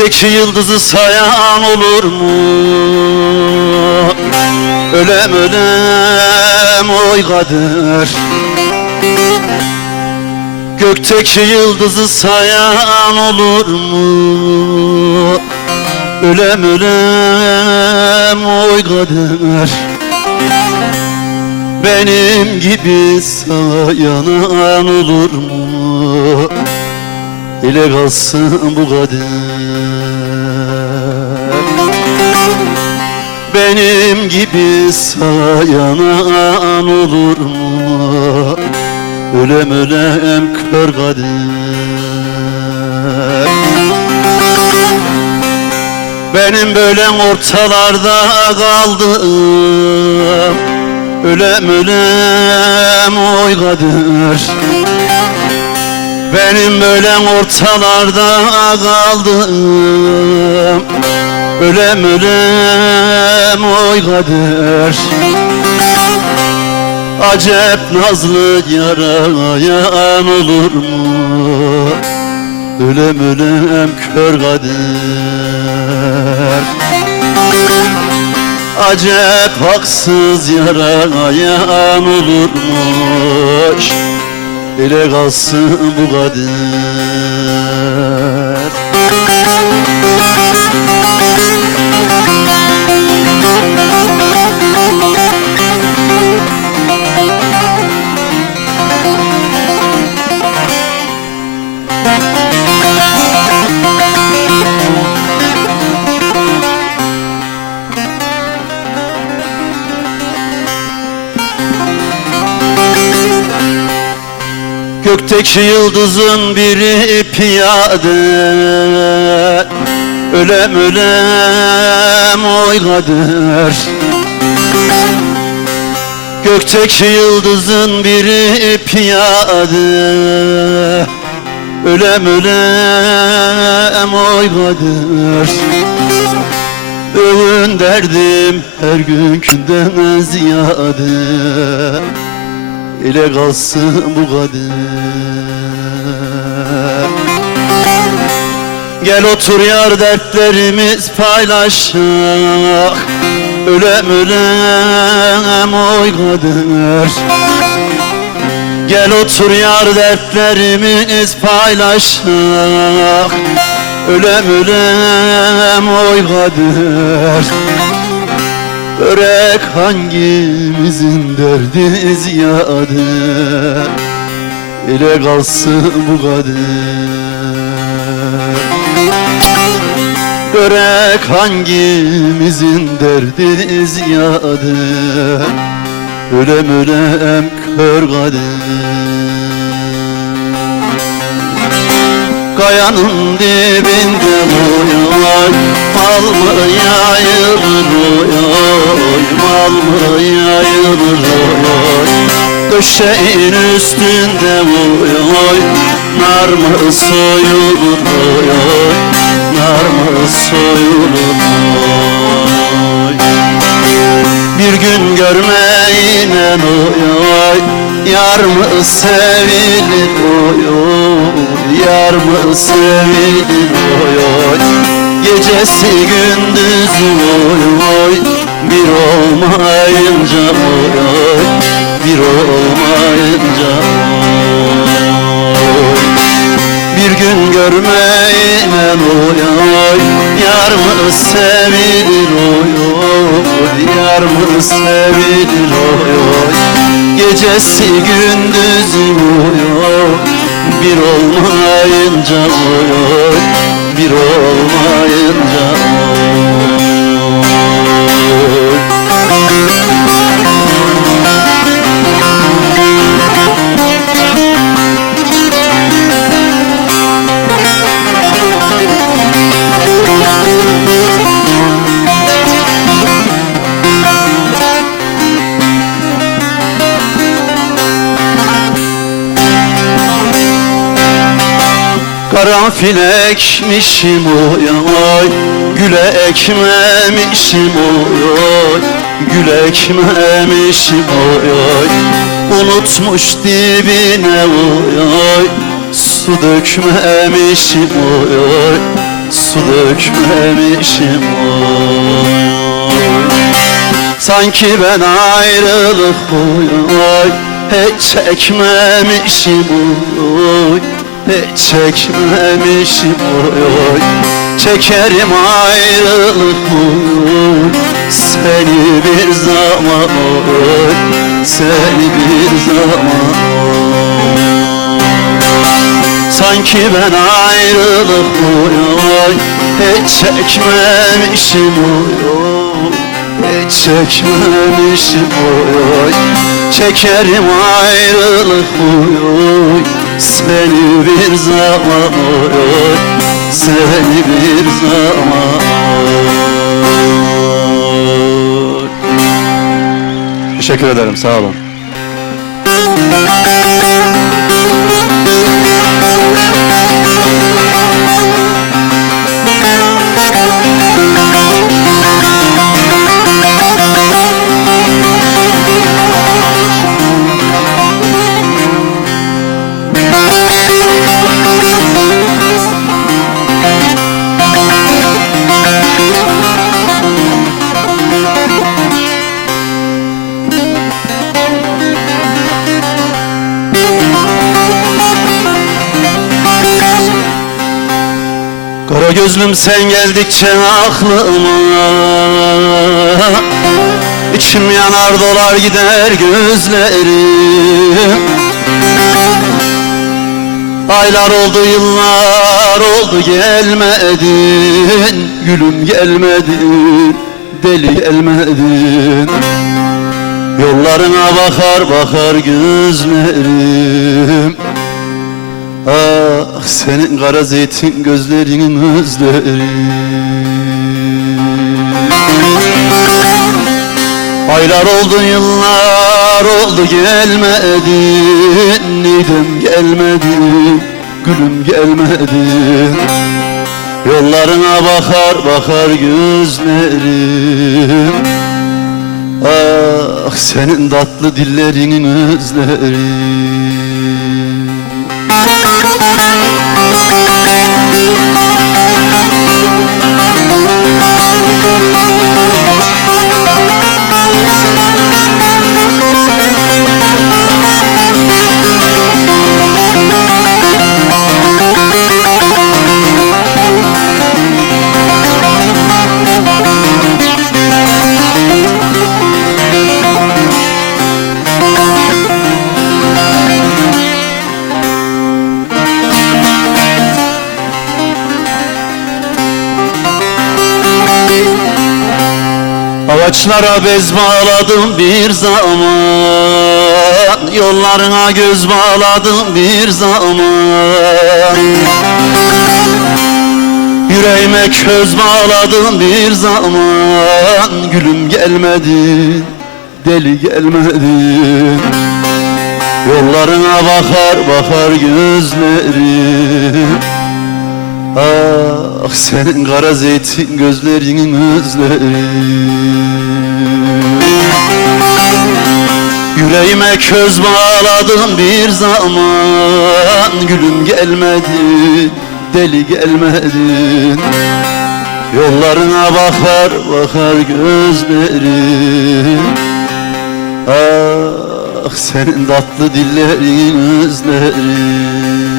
Gökteki yıldızı sayan olur mu? Ölem ölem oy kader Gökteki yıldızı sayan olur mu? Ölem ölem oy kader Benim gibi sayanan olur mu? Ile kalsın bu kader Benim gibi sayanan olur mu? Ölem ölem kör kader Benim böyle ortalarda kaldım. Ölem ölem oy kader Benim böyle ortalarda kaldım Ölem ölem oy kader Acep nazlı yarayan olur mu? Ölem ölem kör kader Acep haksız yarayan olurmuş. Ele kalsın bu kader Gökteki yıldızın biri piyade Ölem ölem oy kader Gökteki yıldızın biri piyade Ölem ölem oy kader Övün derdim her günkünden ziyade ile kalsın bu kader. Gel otur yar dertlerimiz paylaşak Ölem ölem oy kader. Gel otur yar dertlerimiz paylaşak Ölem ölem oy kader Börek hangimizin derdi ziyade? Ile kalsın bu kader. Börek hangimizin derdi ziyade? Ölem ölem kör kader Kayanın dibinde oy Mal mı yayılır oy Mal mı yayılır oy Döşeğin üstünde oy Nar mı soyulur? Oy Nar mı soyulur? Oy Bir gün görmeyle oy Yar mı sevilir? Oy Yar sevilir oy oy. Gecesi gündüzü oy oy. Bir olmayınca oy oy. Bir olmayınca oy Bir gün görmeyle oy oy. Yar mı sevilir oy oy. Yar mı sevilir oy oy. Gecesi gündüzü oy oy Bir olmayınca oy Bir olmayınca Karanfil ekmişim oy Güle ekmemişim oy Güle ekmemişim oy Unutmuş dibine oy Su dökmemişim oy su dökmemişim oy Sanki ben ayrılık oy Hiç çekmemişim oy çekmemişim oy Çekerim ayrılık oy Seni bir zaman oy Seni bir zaman oy. Sanki ben ayrılık oy Hiç çekmemişim oy Hiç çekmemişim oy. Çekerim ayrılık oy Seni bir zaman Seni bir zaman Teşekkür ederim sağ olun. Gözlüm sen geldikçe aklıma İçim yanar dolar gider gözlerim. Aylar oldu yıllar oldu gelmedin. Gülüm gelmedin deli gelmedin. Yollarına bakar bakar gözlerim senin kara zeytin gözlerinin özleri. Aylar oldu yıllar oldu gelmedin Nidem gelmedin gülüm gelmedin Yollarına bakar bakar gözlerim. Ah senin tatlı dillerinin özleri Ağaçlara bez bağladım bir zaman. Yollarına göz bağladım bir zaman. Yüreğime köz bağladım bir zaman. Gülüm gelmedi, deli gelmedi. Yollarına bakar bakar gözlerim. Ah senin kara zeytin gözlerinin özleri Yüreğime köz bağladım bir zaman. Gülüm gelmedi, deli gelmedin Yollarına bakar bakar gözlerim Ah senin tatlı dillerin özleri